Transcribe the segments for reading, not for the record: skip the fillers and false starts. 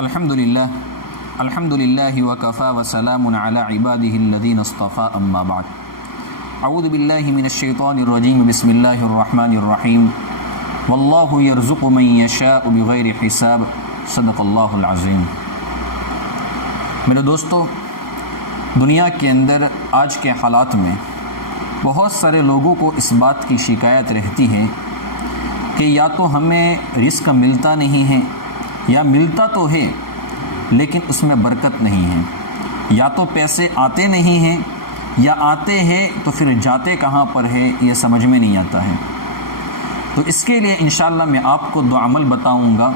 الحمدللہ وکفا وسلام علی عباده الذین اصطفى اما بعد اعوذ باللہ من الشیطان الرجیم بسم اللہ الرحمن الرحیم واللہ یرزق من یشاء بغیر حساب صدق اللہ العظیم۔ میرے دوستو، دنیا کے اندر آج کے حالات میں بہت سارے لوگوں کو اس بات کی شکایت رہتی ہے کہ یا تو ہمیں رزق ملتا نہیں ہے یا ملتا تو ہے لیکن اس میں برکت نہیں ہے، یا تو پیسے آتے نہیں ہیں یا آتے ہیں تو پھر جاتے کہاں پر ہے یہ سمجھ میں نہیں آتا ہے۔ تو اس کے لیے انشاءاللہ میں آپ کو 2 عمل بتاؤں گا،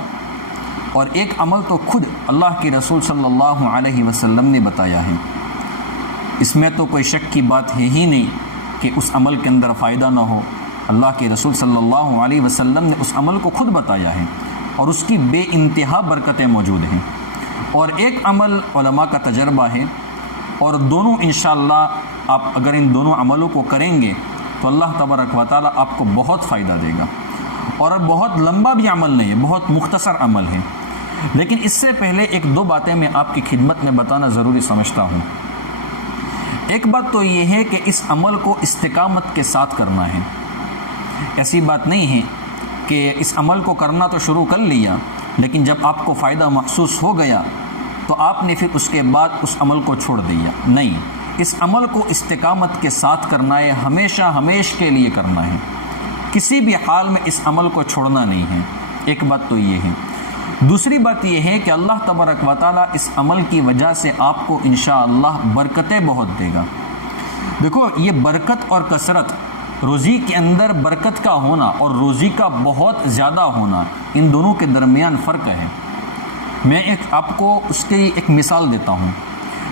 اور ایک عمل تو خود اللہ کے رسول صلی اللہ علیہ وسلم نے بتایا ہے، اس میں تو کوئی شک کی بات ہے ہی نہیں کہ اس عمل کے اندر فائدہ نہ ہو۔ اللہ کے رسول صلی اللہ علیہ وسلم نے اس عمل کو خود بتایا ہے اور اس کی بے انتہا برکتیں موجود ہیں، اور ایک عمل علماء کا تجربہ ہے، اور دونوں انشاءاللہ آپ اگر ان دونوں عملوں کو کریں گے تو اللہ تبارک و تعالیٰ آپ کو بہت فائدہ دے گا، اور بہت لمبا بھی عمل نہیں ہے، بہت مختصر عمل ہے۔ لیکن اس سے پہلے 1-2 باتیں میں آپ کی خدمت میں بتانا ضروری سمجھتا ہوں۔ ایک بات تو یہ ہے کہ اس عمل کو استقامت کے ساتھ کرنا ہے۔ ایسی بات نہیں ہے کہ اس عمل کو کرنا تو شروع کر لیا لیکن جب آپ کو فائدہ محسوس ہو گیا تو آپ نے پھر اس کے بعد اس عمل کو چھوڑ دیا، نہیں، اس عمل کو استقامت کے ساتھ کرنا ہے، ہمیشہ کے لیے کرنا ہے، کسی بھی حال میں اس عمل کو چھوڑنا نہیں ہے۔ ایک بات تو یہ ہے۔ دوسری بات یہ ہے کہ اللہ تبارک و تعالیٰ اس عمل کی وجہ سے آپ کو انشاءاللہ برکتیں بہت دے گا۔ دیکھو، یہ برکت اور کثرت، روزی کے اندر برکت کا ہونا اور روزی کا بہت زیادہ ہونا، ان دونوں کے درمیان فرق ہے۔ میں آپ کو اس کی ایک مثال دیتا ہوں۔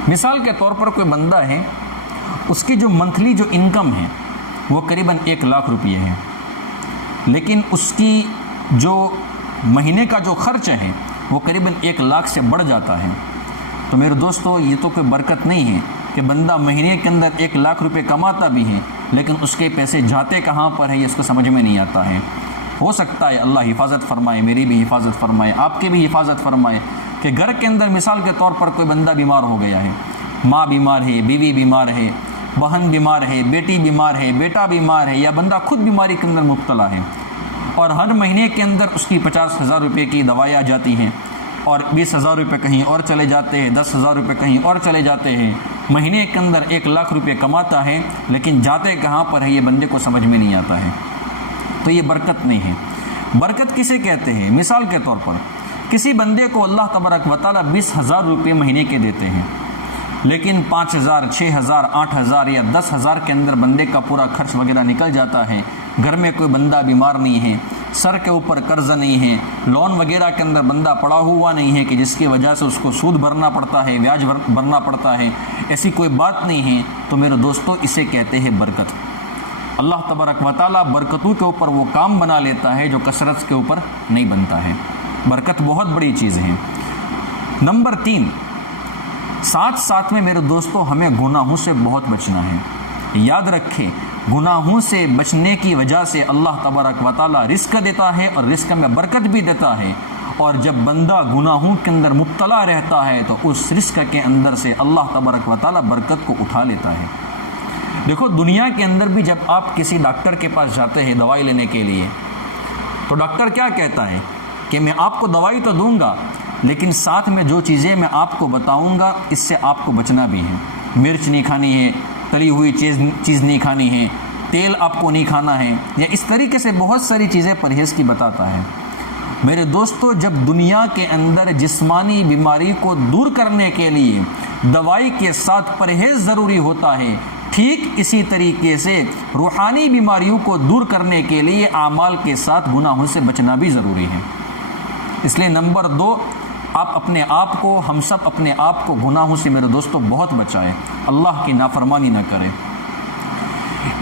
مثال کے طور پر کوئی بندہ ہے، اس کی جو منتھلی جو انکم ہے وہ قریباً 1 لاکھ روپیے ہے، لیکن اس کی جو مہینے کا جو خرچ ہے وہ قریباً 1 لاکھ سے بڑھ جاتا ہے۔ تو میرے دوستو، یہ تو کوئی برکت نہیں ہے کہ بندہ مہینے کے اندر 1 لاکھ روپے کماتا بھی ہے لیکن اس کے پیسے جاتے کہاں پر ہے یہ اس کو سمجھ میں نہیں آتا ہے۔ ہو سکتا ہے اللہ حفاظت فرمائے، میری بھی حفاظت فرمائے، آپ کے بھی حفاظت فرمائے، کہ گھر کے اندر مثال کے طور پر کوئی بندہ بیمار ہو گیا ہے، ماں بیمار ہے، بیوی بیمار ہے، بہن بیمار ہے، بیٹی بیمار ہے، بیٹا بیمار ہے، یا بندہ خود بیماری کے اندر مبتلا ہے، اور ہر مہینے کے اندر اس کی 50,000 روپے کی دوائیں آ جاتی ہیں، اور 20,000 روپے کہیں اور چلے جاتے ہیں، 10,000 روپے کہیں اور چلے جاتے ہیں، مہینے کے اندر 1 لاکھ روپے کماتا ہے لیکن جاتے کہاں پر ہے یہ بندے کو سمجھ میں نہیں آتا ہے۔ تو یہ برکت نہیں ہے۔ برکت کسے کہتے ہیں؟ مثال کے طور پر کسی بندے کو اللہ تبارک و تعالیٰ 20,000 روپے مہینے کے دیتے ہیں، لیکن 5,000 6,000 8,000 یا 10,000 کے اندر بندے کا پورا خرچ وغیرہ نکل جاتا ہے، گھر میں کوئی بندہ بیمار نہیں ہے، سر کے اوپر قرض نہیں ہے، لون وغیرہ کے اندر بندہ پڑا ہوا نہیں ہے کہ جس کی وجہ سے اس کو سود بھرنا پڑتا ہے، بیاج بھرنا پڑتا ہے، ایسی کوئی بات نہیں ہے، تو میرے دوستو اسے کہتے ہیں برکت۔ اللہ تبارک و تعالیٰ برکتوں کے اوپر وہ کام بنا لیتا ہے جو کثرت کے اوپر نہیں بنتا ہے۔ برکت بہت بڑی چیز ہے۔ نمبر 3، ساتھ میں میرے دوستو ہمیں گناہوں سے بہت بچنا ہے۔ یاد رکھیں، گناہوں سے بچنے کی وجہ سے اللہ تبارک و تعالیٰ رزق دیتا ہے اور رزق میں برکت بھی دیتا ہے، اور جب بندہ گناہوں کے اندر مبتلا رہتا ہے تو اس رزق کے اندر سے اللہ تبارک و تعالیٰ برکت کو اٹھا لیتا ہے۔ دیکھو، دنیا کے اندر بھی جب آپ کسی ڈاکٹر کے پاس جاتے ہیں دوائی لینے کے لیے تو ڈاکٹر کیا کہتا ہے کہ میں آپ کو دوائی تو دوں گا لیکن ساتھ میں جو چیزیں میں آپ کو بتاؤں گا اس سے آپ کو بچنا بھی ہے۔ مرچ نہیں کھانی ہے، تلی ہوئی چیز نہیں کھانی ہے، تیل آپ کو نہیں کھانا ہے، یا اس طریقے سے بہت ساری چیزیں پرہیز کی بتاتا ہے۔ میرے دوستو، جب دنیا کے اندر جسمانی بیماری کو دور کرنے کے لیے دوائی کے ساتھ پرہیز ضروری ہوتا ہے، ٹھیک اسی طریقے سے روحانی بیماریوں کو دور کرنے کے لیے اعمال کے ساتھ گناہوں سے بچنا بھی ضروری ہے۔ اس لیے نمبر 2، آپ اپنے آپ کو، ہم سب اپنے آپ کو گناہوں سے میرے دوستو بہت بچائیں، اللہ کی نافرمانی نہ کریں۔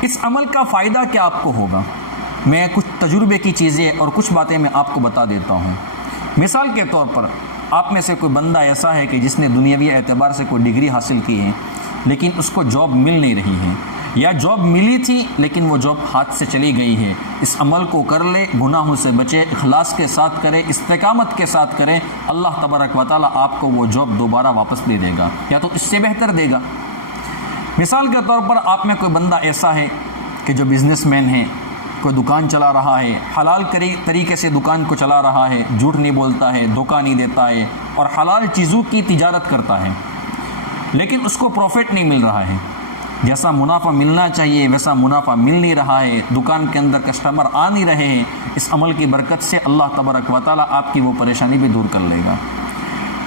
اس عمل کا فائدہ کیا آپ کو ہوگا؟ میں کچھ تجربے کی چیزیں اور کچھ باتیں میں آپ کو بتا دیتا ہوں۔ مثال کے طور پر آپ میں سے کوئی بندہ ایسا ہے کہ جس نے دنیاوی اعتبار سے کوئی ڈگری حاصل کی ہے لیکن اس کو جاب مل نہیں رہی ہے، یا جاب ملی تھی لیکن وہ جاب ہاتھ سے چلی گئی ہے، اس عمل کو کر لے، گناہوں سے بچے، اخلاص کے ساتھ کرے، استقامت کے ساتھ کرے، اللہ تبارک و تعالیٰ آپ کو وہ جاب دوبارہ واپس دے دے گا یا تو اس سے بہتر دے گا۔ مثال کے طور پر آپ میں کوئی بندہ ایسا ہے کہ جو بزنس مین ہے، کوئی دکان چلا رہا ہے، حلال طریقے سے دکان کو چلا رہا ہے، جھوٹ نہیں بولتا ہے، دھوکہ نہیں دیتا ہے اور حلال چیزوں کی تجارت کرتا ہے، لیکن اس کو پروفٹ نہیں مل رہا ہے، جیسا منافع ملنا چاہیے ویسا منافع مل نہیں رہا ہے، دکان کے اندر کسٹمر آ نہیں رہے ہیں، اس عمل کی برکت سے اللہ تبارک و تعالیٰ آپ کی وہ پریشانی بھی دور کر لے گا۔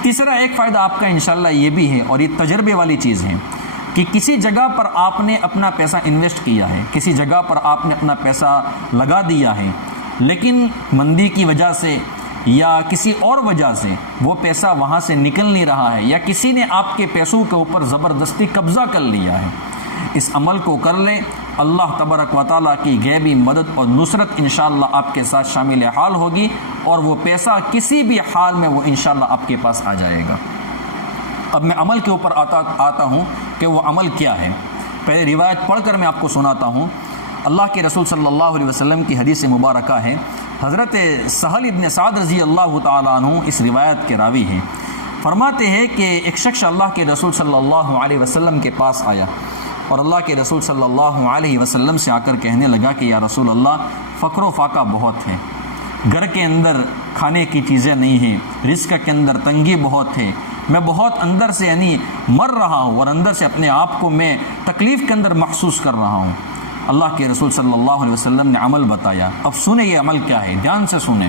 تیسرا ایک فائدہ آپ کا انشاءاللہ یہ بھی ہے، اور یہ تجربے والی چیز ہے، کہ کسی جگہ پر آپ نے اپنا پیسہ انویسٹ کیا ہے، کسی جگہ پر آپ نے اپنا پیسہ لگا دیا ہے، لیکن مندی کی وجہ سے یا کسی اور وجہ سے وہ پیسہ وہاں سے نکل نہیں رہا ہے، یا کسی نے آپ کے پیسوں کے اوپر زبردستی قبضہ کر لیا ہے، اس عمل کو کر لیں، اللہ تبارک و تعالیٰ کی غیبی مدد اور نصرت انشاءاللہ آپ کے ساتھ شامل حال ہوگی، اور وہ پیسہ کسی بھی حال میں وہ انشاءاللہ آپ کے پاس آ جائے گا۔ اب میں عمل کے اوپر آتا ہوں کہ وہ عمل کیا ہے۔ پہلے روایت پڑھ کر میں آپ کو سناتا ہوں۔ اللہ کے رسول صلی اللہ علیہ وسلم کی حدیث مبارکہ ہے، حضرت سہل ابن سعد رضی اللہ تعالیٰ عنہ اس روایت کے راوی ہیں، فرماتے ہیں کہ ایک شخص اللہ کے رسول صلی اللہ علیہ وسلم کے پاس آیا، اور اللہ کے رسول صلی اللہ علیہ وسلم سے آ کر کہنے لگا کہ یا رسول اللہ، فقر و فاقہ بہت ہے، گھر کے اندر کھانے کی چیزیں نہیں ہیں، رزق کے اندر تنگی بہت ہے، میں بہت اندر سے یعنی مر رہا ہوں، اور اندر سے اپنے آپ کو میں تکلیف کے اندر محسوس کر رہا ہوں۔ اللہ کے رسول صلی اللہ علیہ وسلم نے عمل بتایا۔ اب سنیں یہ عمل کیا ہے، دھیان سے سنیں۔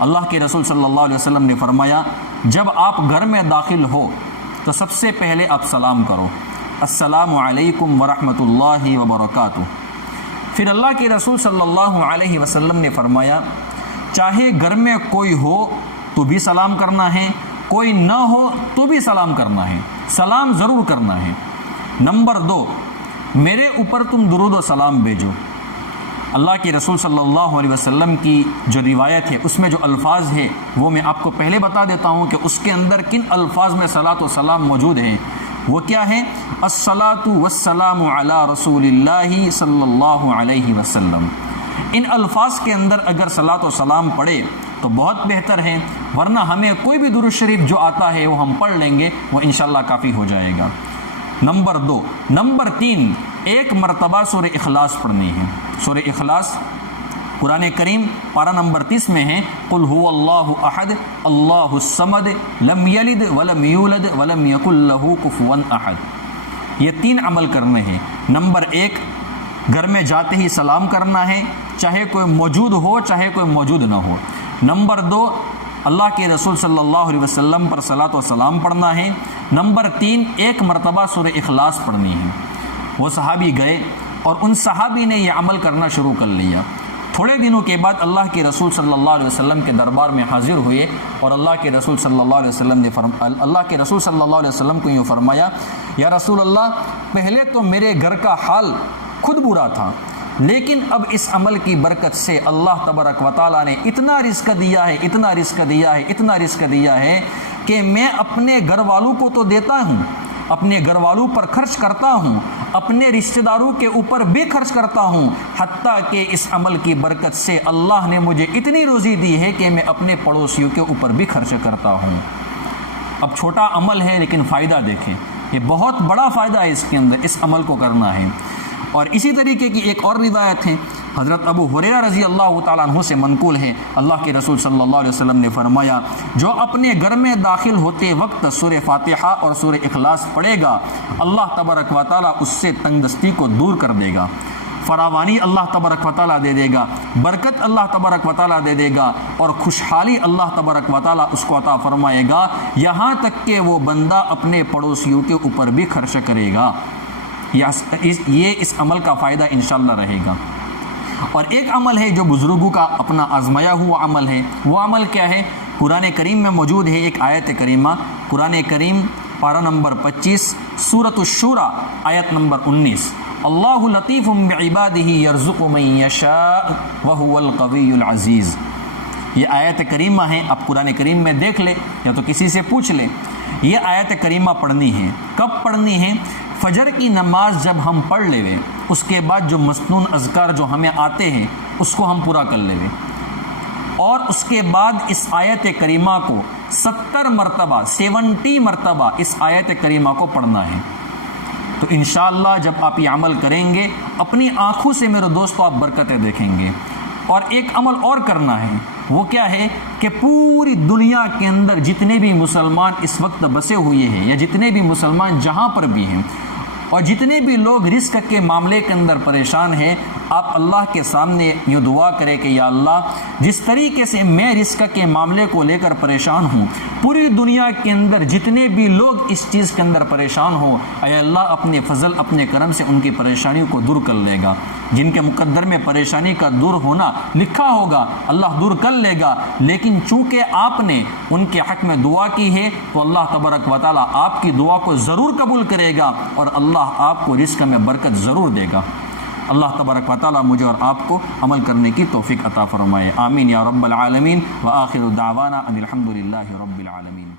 اللہ کے رسول صلی اللہ علیہ وسلم نے فرمایا، جب آپ گھر میں داخل ہو تو سب سے پہلے آپ سلام کرو، السلام علیکم ورحمۃ اللہ وبرکاتہ۔ پھر اللہ کے رسول صلی اللہ علیہ وسلم نے فرمایا، چاہے گھر میں کوئی ہو تو بھی سلام کرنا ہے، کوئی نہ ہو تو بھی سلام کرنا ہے، سلام ضرور کرنا ہے۔ نمبر 2، میرے اوپر تم درود و سلام بھیجو۔ اللہ کے رسول صلی اللہ علیہ وسلم کی جو روایت ہے اس میں جو الفاظ ہے وہ میں آپ کو پہلے بتا دیتا ہوں کہ اس کے اندر کن الفاظ میں صلاۃ و سلام موجود ہیں۔ وہ کیا ہے؟ الصلاۃ والسلام علی رسول اللہ صلی اللہ علیہ وسلم۔ ان الفاظ کے اندر اگر صلاۃ و سلام پڑھے تو بہت بہتر ہے، ورنہ ہمیں کوئی بھی درود شریف جو آتا ہے وہ ہم پڑھ لیں گے، وہ انشاءاللہ کافی ہو جائے گا۔ نمبر 2۔ نمبر 3، ایک مرتبہ سورہ اخلاص پڑھنی ہے۔ سورہ اخلاص قرآن کریم پارہ نمبر 30 میں ہے، قل هو اللہ احد اللہ الصمد لم یلد ولم یولد ولم یکن لہ کفوا احد۔ یہ 3 عمل کرنے ہیں۔ نمبر 1، گھر میں جاتے ہی سلام کرنا ہے، چاہے کوئی موجود ہو چاہے کوئی موجود نہ ہو۔ نمبر 2، اللہ کے رسول صلی اللہ علیہ وسلم پر صلاۃ و سلام پڑھنا ہے۔ نمبر 3، ایک مرتبہ سورہ اخلاص پڑھنی ہے۔ وہ صحابی گئے اور ان صحابی نے یہ عمل کرنا شروع کر لیا۔ تھوڑے دنوں کے بعد اللہ کے رسول صلی اللہ علیہ وسلم کے دربار میں حاضر ہوئے، اور اللہ کے رسول صلی اللہ علیہ وسلم نے اللہ کے رسول صلی اللہ علیہ وسلم کو یہ فرمایا، یا رسول اللہ، پہلے تو میرے گھر کا حال خود برا تھا، لیکن اب اس عمل کی برکت سے اللہ تبارک و تعالیٰ نے اتنا رزق دیا ہے، اتنا رزق دیا ہے، اتنا رزق دیا ہے کہ میں اپنے گھر والوں کو تو دیتا ہوں، اپنے گھر والوں پر خرچ کرتا ہوں، اپنے رشتہ داروں کے اوپر بھی خرچ کرتا ہوں، حتیٰ کہ اس عمل کی برکت سے اللہ نے مجھے اتنی روزی دی ہے کہ میں اپنے پڑوسیوں کے اوپر بھی خرچ کرتا ہوں۔ اب چھوٹا عمل ہے لیکن فائدہ دیکھیں، یہ بہت بڑا فائدہ ہے اس کے اندر، اس عمل کو کرنا ہے۔ اور اسی طریقے کی ایک اور روایت ہے، حضرت ابو ہریرہ رضی اللہ تعالیٰ عنہ سے منقول ہے، اللہ کے رسول صلی اللہ علیہ وسلم نے فرمایا، جو اپنے گھر میں داخل ہوتے وقت سورہ فاتحہ اور سورہ اخلاص پڑھے گا، اللہ تبارک و تعالیٰ اس سے تنگ دستی کو دور کر دے گا، فراوانی اللہ تبارک و تعالیٰ دے دے گا، برکت اللہ تبارک و تعالیٰ دے دے گا، اور خوشحالی اللہ تبارک و تعالیٰ اس کو عطا فرمائے گا، یہاں تک کہ وہ بندہ اپنے پڑوسیوں کے اوپر بھی خرچ کرے گا۔ یہ اس عمل کا فائدہ انشاءاللہ رہے گا۔ اور ایک عمل ہے جو بزرگوں کا اپنا آزمایا ہوا عمل ہے، وہ عمل کیا ہے؟ قرآن کریم میں موجود ہے ایک آیت کریمہ، قرآن کریم پارہ نمبر 25 سورۃ الشورى آیت نمبر 19، اللہ لطیف بعبادہ یرزق من یشاء وہو القوی العزیز۔ یہ آیت کریمہ ہے، آپ قرآن کریم میں دیکھ لیں یا تو کسی سے پوچھ لیں۔ یہ آیت کریمہ پڑھنی ہے، کب پڑھنی ہے؟ فجر کی نماز جب ہم پڑھ لیں اس کے بعد جو مسنون اذکار جو ہمیں آتے ہیں اس کو ہم پورا کر لیں، اور اس کے بعد اس آیت کریمہ کو 70 مرتبہ اس آیت کریمہ کو پڑھنا ہے۔ تو انشاءاللہ جب آپ یہ عمل کریں گے اپنی آنکھوں سے میرے دوستو آپ برکتیں دیکھیں گے۔ اور ایک عمل اور کرنا ہے، وہ کیا ہے کہ پوری دنیا کے اندر جتنے بھی مسلمان اس وقت بسے ہوئے ہیں، یا جتنے بھی مسلمان جہاں پر بھی ہیں، اور جتنے بھی لوگ رزق کے معاملے کے اندر پریشان ہیں، آپ اللہ کے سامنے یہ دعا کریں کہ یا اللہ جس طریقے سے میں رزق کے معاملے کو لے کر پریشان ہوں، پوری دنیا کے اندر جتنے بھی لوگ اس چیز کے اندر پریشان ہو، اے اللہ اپنے فضل اپنے کرم سے ان کی پریشانیوں کو دور کر لے گا۔ جن کے مقدر میں پریشانی کا دور ہونا لکھا ہوگا اللہ دور کر لے گا، لیکن چونکہ آپ نے ان کے حق میں دعا کی ہے تو اللہ تبارک و تعالیٰ آپ کی دعا کو ضرور قبول کرے گا، اور اللہ آپ کو رزق میں برکت ضرور دے گا۔ اللہ تبارک و تعالیٰ مجھے اور آپ کو عمل کرنے کی توفیق عطا فرمائے، آمین یا رب العالمین۔ وآخر دعوانا ان الحمد للہ رب العالمین۔